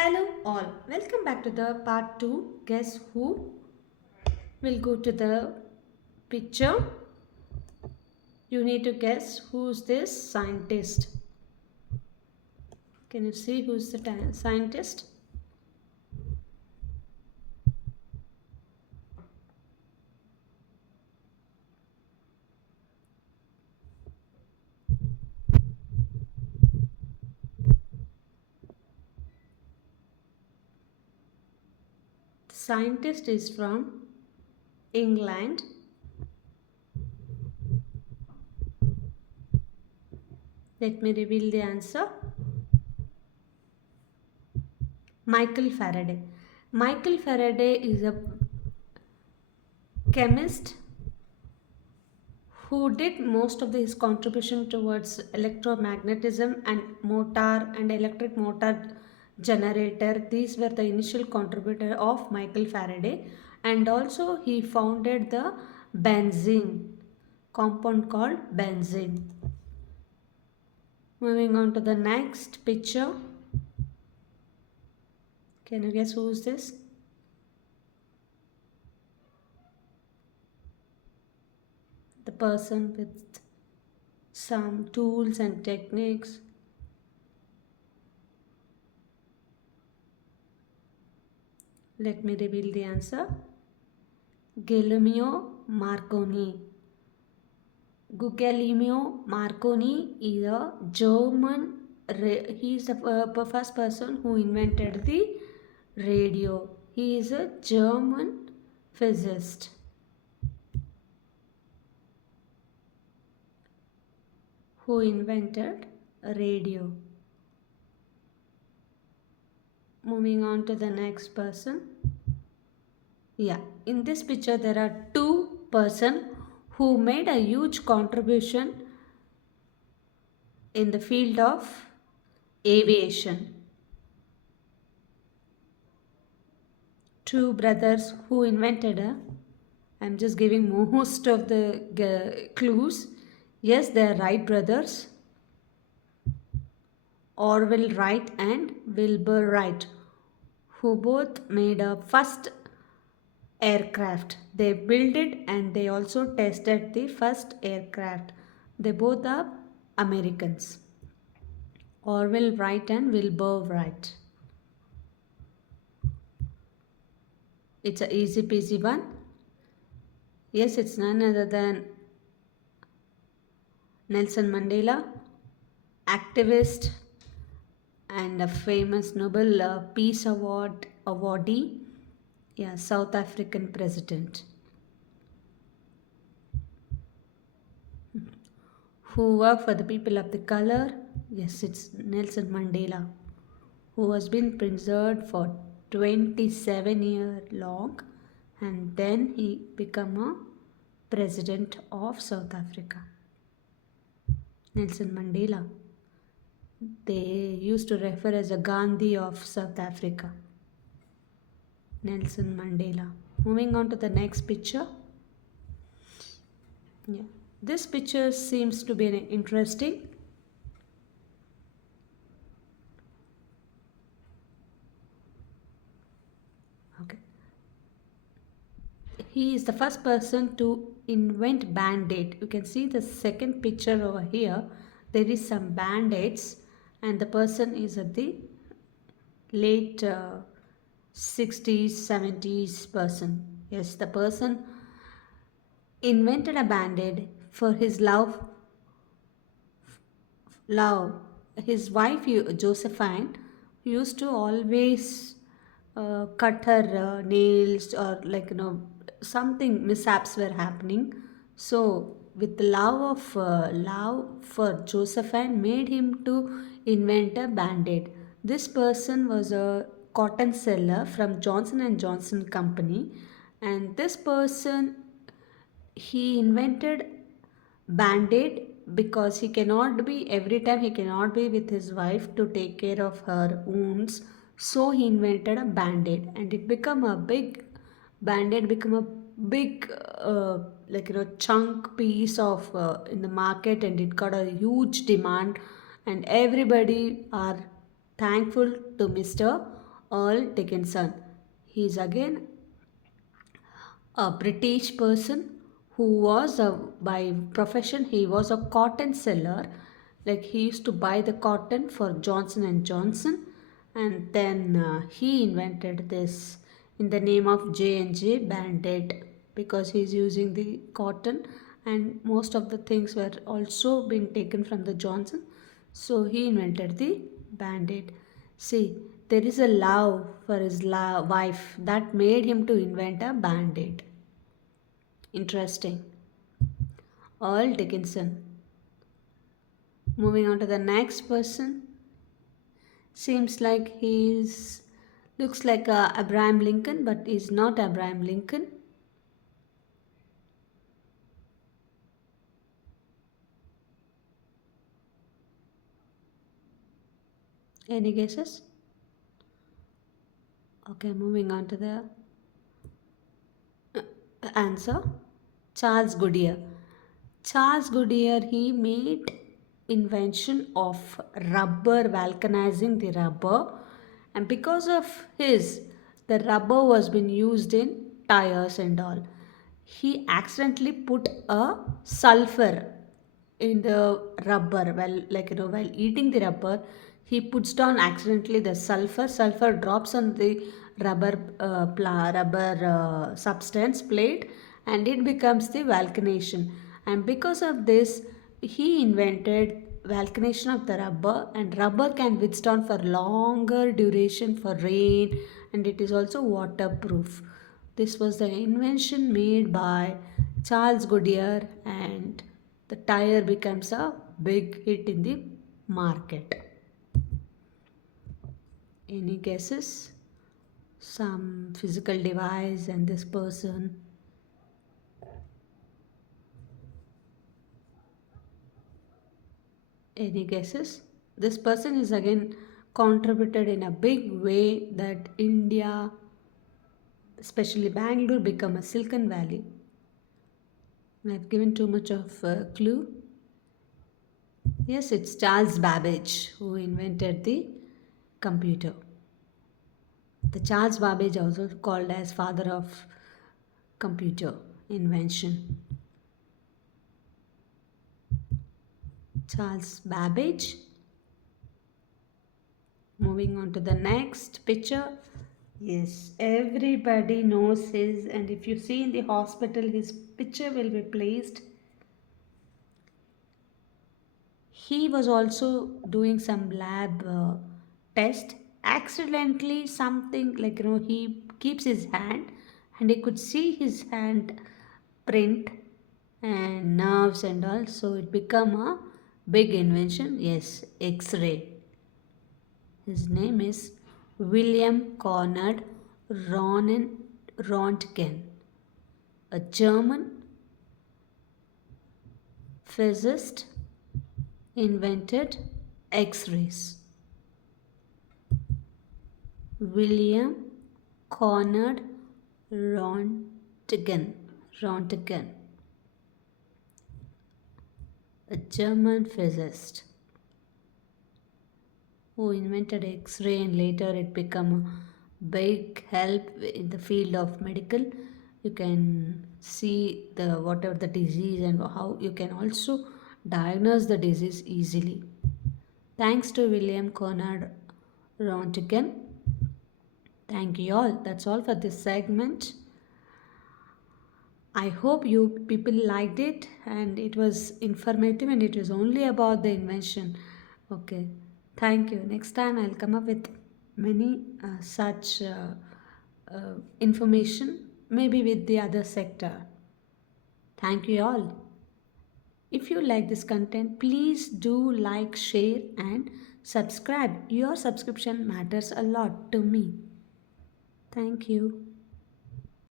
Hello all, welcome back to the part 2. Guess who? We'll go to the picture. You need to guess who's this scientist. Can you see who's the scientist? The scientist is from England. Let me reveal the answer. Michael Faraday. Michael Faraday is a chemist who did most of his contribution towards electromagnetism and motor and electric motor generator. These were the initial contributor of Michael Faraday, and also he founded the benzene compound called benzene. Moving on to the next picture. Can you guess who is this? The person with some tools and techniques. Let me reveal the answer. Guglielmo Marconi. Guglielmo Marconi is a German. He is the first person who invented the radio. He is a German physicist who invented radio. Moving on to the next person. Yeah, in this picture there are two persons who made a huge contribution in the field of aviation. Two brothers who invented I'm just giving most of the clues. Yes, they are Wright brothers. Orville Wright and Wilbur Wright, who both made a first aircraft. They built it and they also tested the first aircraft. They both are Americans. Orville Wright and Wilbur Wright. It's an easy peasy one. Yes, it's none other than Nelson Mandela, activist and a famous Nobel Peace Award awardee. Yeah, South African president who worked for the people of the color. Yes, it's Nelson Mandela, who has been preserved for 27 years long, and then he became a president of South Africa. Nelson Mandela. They used to refer as a Gandhi of South Africa. Nelson Mandela. Moving on to the next picture. Yeah, this picture seems to be interesting. Okay. He is the first person to invent band-aid. You can see the second picture over here. There is some band-aids and the person is at the late 60s, 70s person. Yes, the person invented a band-aid for his love. His wife Josephine used to always cut her nails, or something mishaps were happening. So with the love for Josephine made him to invent a band-aid. This person was a cotton seller from Johnson and Johnson company, and this person, he invented band-aid because he cannot be every time, he cannot be with his wife to take care of her wounds. So he invented a band-aid and it become a big band-aid become a big chunk piece of in the market, and it got a huge demand, and everybody are thankful to Mr. Earl Dickinson. He is again a British person who was by profession he was a cotton seller. Like he used to buy the cotton for Johnson and Johnson, and then he invented this in the name of J and J Band-Aid because he's using the cotton, and most of the things were also being taken from the Johnson. So he invented the Band-Aid. See, there is a love for his wife that made him to invent a Band-Aid. Interesting. Earl Dickinson. Moving on to the next person. Seems like he's looks like Abraham Lincoln, but is not Abraham Lincoln. Any guesses? Okay, moving on to the answer. Charles Goodyear. Charles Goodyear, he made invention of rubber, vulcanizing the rubber, and because of his, the rubber was being used in tires and all. He accidentally put a sulfur in the rubber while eating the rubber. He puts down accidentally the sulfur drops on the rubber substance plate, and it becomes the vulcanation. And because of this, he invented vulcanation of the rubber, and rubber can withstand for longer duration for rain, and it is also waterproof. This was the invention made by Charles Goodyear, and the tire becomes a big hit in the market. Any guesses? Some physical device and this person. Any guesses? This person is again contributed in a big way that India, especially Bangalore, become a Silicon Valley. I've given too much of a clue. Yes, it's Charles Babbage who invented the computer. The Charles Babbage also called as father of computer invention. Charles Babbage. Moving on to the next picture. Yes, everybody knows his, and if you see in the hospital, his picture will be placed. He was also doing some lab test. Accidentally, something he keeps his hand, and he could see his hand print and nerves and all. So it become a big invention. Yes, X-ray. His name is William Conrad Ronen Röntgen, a German physicist, invented X-rays. William Conrad Röntgen, a German physicist who invented X-ray, and later it became a big help in the field of medical. You can see the whatever the disease and how you can also diagnose the disease easily. Thanks to William Conrad Röntgen. Thank you all. That's all for this segment. I hope you people liked it and it was informative and it was only about the invention. Okay. Thank you. Next time I'll come up with many such information, maybe with the other sector. Thank you all. If you like this content, please do like, share, and subscribe. Your subscription matters a lot to me. Thank you.